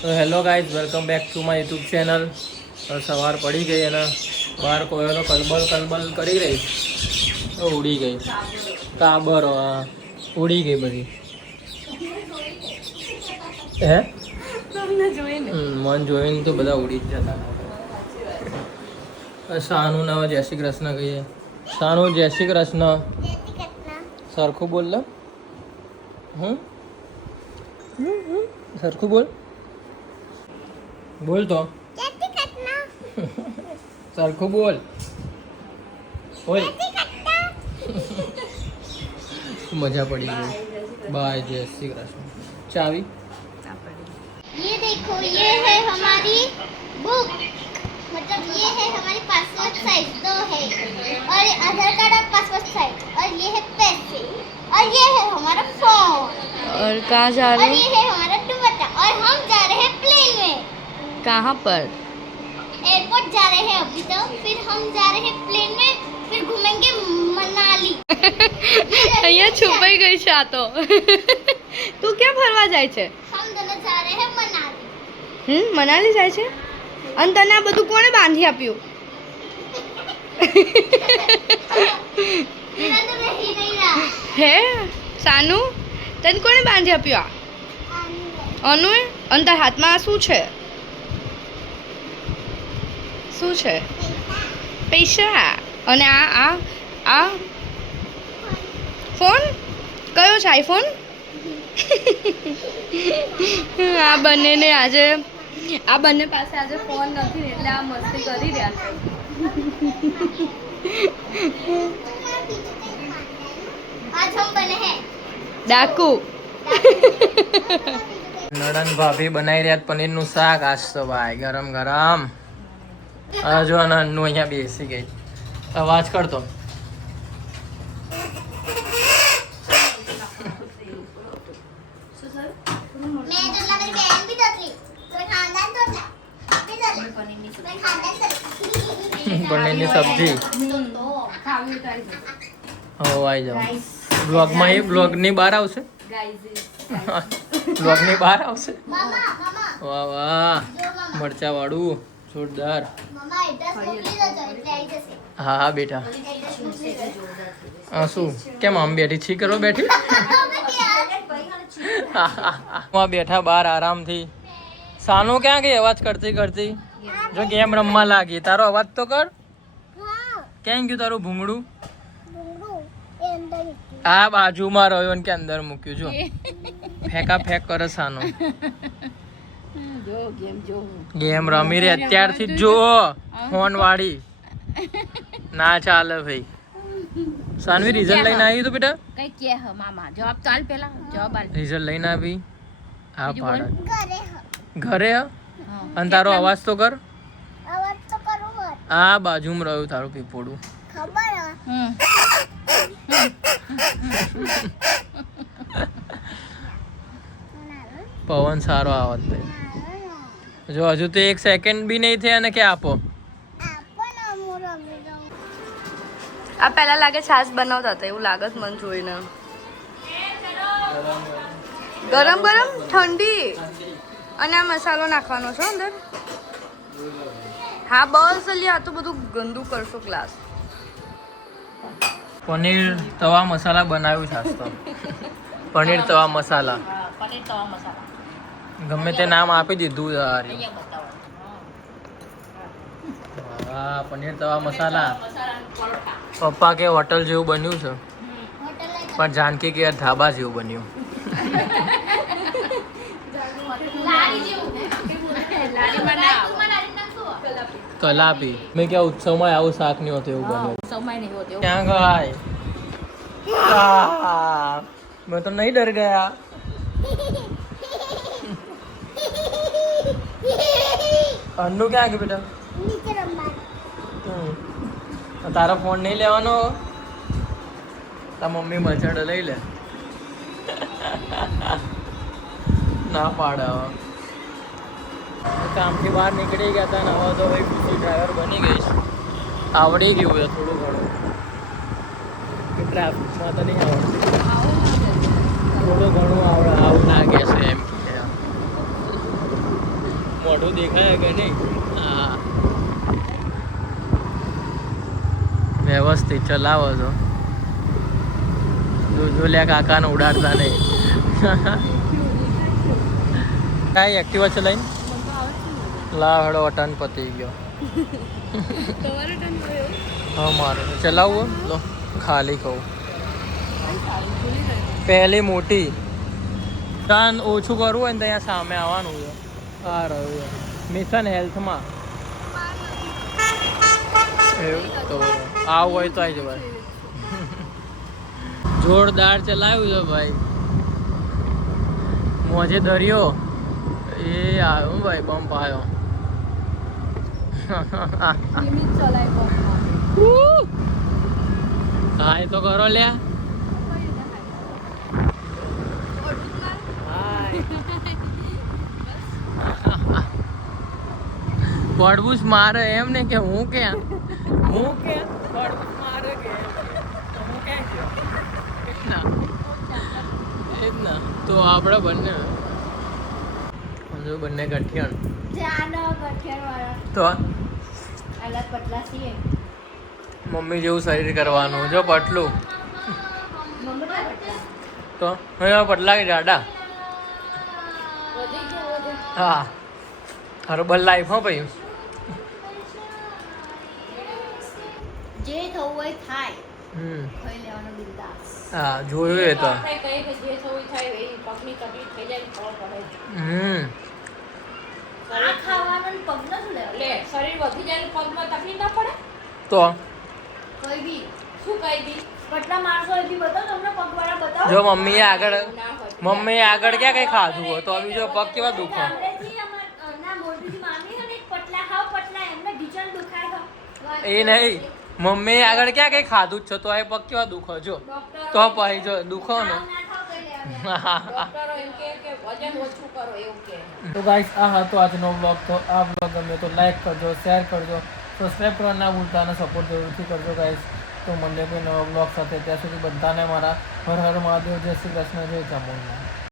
તો hello guys, welcome back to my YouTube channel. સવાર પડી ગઈ અને બહાર કોયલો કલબલ કરી રહી તો ઉડી ગઈ કાબરો. ઉડી ગઈ બધી. હે મન જોઈને તો બધા ઉડી જ જતા. શાનું નામ જય શ્રી કૃષ્ણ કહીએ. શાનું જય શ્રી કૃષ્ણ સરખું બોલ લો. સરખું બોલ. બોલ તો સરખું બોલ. ઓય મજા પડી ગઈ. બાય જય શ્રી કૃષ્ણ. ચાવી ये देखो, ये है हमारी बुक, मतलब ये है हमारी पासवर्ड साइज 2 है, और आधार कार्ड और पासवर्ड साइज, और ये है पैसे, और ये है हमारा फोन, और कहाँ जा और रहे ये हैं? है हमारा दुपट्टा, और हम जा रहे हैं प्लेन में. कहाँ पर? एयरपोर्ट जा रहे हैं अभी तो, फिर हम जा रहे हैं प्लेन में, फिर घूमेंगे मनाली. અહીંયા છુપાઈ ગઈ છે આ તો. તું ક્યાં ફરવા જાય છે? हम दोनों जा रहे हैं मनाली. મનાલી જાય છે? અને તને આ બધું કોણે બાંધી આપ્યું? मेरा तो रही नहीं रहा. હે સાનુ, તને કોણે બાંધી આપ્યું આ? અનુએ? અને તારા હાથમાં આ શું છે? શું છે? પૈસા. અને આ આ આ ફોન કયો છે? આઈફોન? આ બંનેને આજે આ બંને પાસે આજે ફોન નથી ને એટલે આ મસ્તી કરી રહ્યા છે. आज हम बने हैं ડાકુ. નડન ભાભી બનાવી રહ્યા પનીરનું શાક. આજ તો ભાઈ ગરમ ગરમ. જો નન્નુ અહીંયા બેસી ગઈ. અવાજ કરતો. मैं जो ना मेरी बहन भी तोतली, तो खानदान तोतला भी तोतला, मैं खानदान तोतला. પનીરની સબ્જી. હવે આવી જાઓ. બ્લોગમાં એ બ્લોગની બહાર આવશે. બ્લોગની બહાર આવશે. मामा વાહ વાહ, जो मामा મરચા વાળું જોરદાર. मामा एड्रेस मोकली दो तो એટલે આવી જશે. હા હા બેટા. એડ્રેસ મોકલી દેજો. શું કેમ આમ બેઠી છી કરો બેઠી? માં બેઠા બહાર આરામથી. સાનો ક્યાં ગઈ અવાજ કરતી કરતી? જો ગેમ રમવા લાગી. તારો અવાજ તો કર. હા, ક્યાં ગયું તારું ભૂંગળું? ગુંગુ એ અંદર મૂકી. આ બાજુમાં રહ્યો ને કે અંદર મૂક્યું. જો ફેંકા ફેંક કરે સાનો. ગેમ રમી રે અત્યારથી જ જો ફોન વાળી. ના ચાલે ભાઈ. સાનવી રિઝલ્ટ લઈને આવી તો બેટા? કઈ કે હ મામા જવાબ ચાલ પેલા જવાબ આલ. રિઝલ્ટ લઈને આવી. હા પાડા ઘરે ઘરે હ? અને તારો અવાજ તો કર. અવાજ તો કરો હોત. આ બાજુમાં રહ્યું તારું પીપોડું. ખબર હે? પવન સારો આવત ભાઈ. જો હજુ તો 1 સેકન્ડ બી નહીં થયા અને કે આપો. આપણ અમુર રમી દઉં. આ પહેલા લાગે છાશ બનાવતા હતા એવું લાગે છે મને જોઈને. ગરમ ગરમ ઠંડી. અને આ મસાલો નાખવાનો છે અંદર. હા બસ લ્યા, આ તો બધું ગંદુ કરશો ક્લાસ. પનીર તવા મસાલા બનાવ્યું છે આજ તો. પનીર તવા મસાલા. પનીર તવા મસાલા ગમે તે નામ આપી દીધું યારી. હા પનીર તવા મસાલા. પપ્પા કે હોટલ જેવું બન્યું છે, પણ જાનકી કે ધાબા જેવું બન્યું. કલાપી. મેં ક્યાં ઉત્સવમાં આવું શાક નહીં હોતું એવું બન્યું. ક્યાં ગાય? મેં તો નહીં ડર ગયા. અન્નુ ક્યાં ગયું બેટા? નીચે રમવા. તારો ફોન નહીં લેવાનો? તાર મમ્મી મચડ લઈ લે. ના પાડે. હવે કામથી બહાર નીકળી ગયા હતા ને હવે તો ભાઈ બીજી ડ્રાઈવર બની ગઈ છે. આવડી ગયું છે થોડું ઘણું. ટ્રાફિકમાં તો નહીં આવડતું. થોડું ઘણું આવું લાગે છે એમ કે. મોઢું દેખાય કે નહીં? હા, વ્યવસ્થિત ચલાવો છો. જો લ્યા કાકાને ઉડાડતા નહીં. કાંઈ એક્ટિવા ચલાવીને લાવ હેડો ટર્ન પતી ગયો. હા મારે ચલાવવું લો ખાલી કહું. પહેલી મોટી ટર્ન ઓછું કરવું હોય ને તો અહીંયા સામે આવવાનું છે. આ રહ્યું મિશન હેલ્થમાં એવું તો આવું હોય તો આવી જવાય. જોરદાર ચલાવ્યું છે ભાઈ. મોજે દરિયો એ આવ્યો ભાઈ બમ્પ આવ્યો. હા એ તો કરો લ્યા. પડબુસ મારે એમ ને કે હું ક્યાં પડબુસ મારે કે હું ક્યાં ગયો એ જ ના. તો આપણે બંને ગઠિયાણ તો મમ્મી જેવું શરીર કરવાનું. જો પટલું તો પટલા કે જાડા. હા હર્બલ લાઈફ હો ભાઈ. જે થવું હોય થાય. ખાઈ લેવાનું બિંદાસ. હા જોયું એ તો. આ ખાવાનું પગ ન લે શરીર વધી જાય પગમાં તકલીફ ના પડે તો કોઈ બી શું કઈ બી કેટલા માણસો એવી બતાવો તમને પગવાળા બતાવો. જો મમ્મીએ આગળ ક્યાં કઈ ખાધું હોય તો બીજો પગ કેવા દુખે. ના મોરબીથી મામી હે ને પટલા ખાવ પટલા એમને ઢીચણ દુખાય છે. એ નહીં મમ્મીએ આગળ ક્યાં કઈ ખાધું જ છે તો એ પગ કેવા દુખો જો તો પછી જો દુખો ને. તો ગાઈસ આ હતો આજનો બ્લોગ. તો આ બ્લોગ ગમે તો લાઈક કરજો, શેર કરજો, સબસ્ક્રાઈબ કરવા ના ભૂલતા અને સપોર્ટ જરૂરથી કરજો ગાઈસ. તો મળીએ કોઈ નવા બ્લોગ સાથે. ત્યાં સુધી બધાને મારા હર હર મહાદેવ, જય શ્રી કૃષ્ણ, જય ચામુંડા.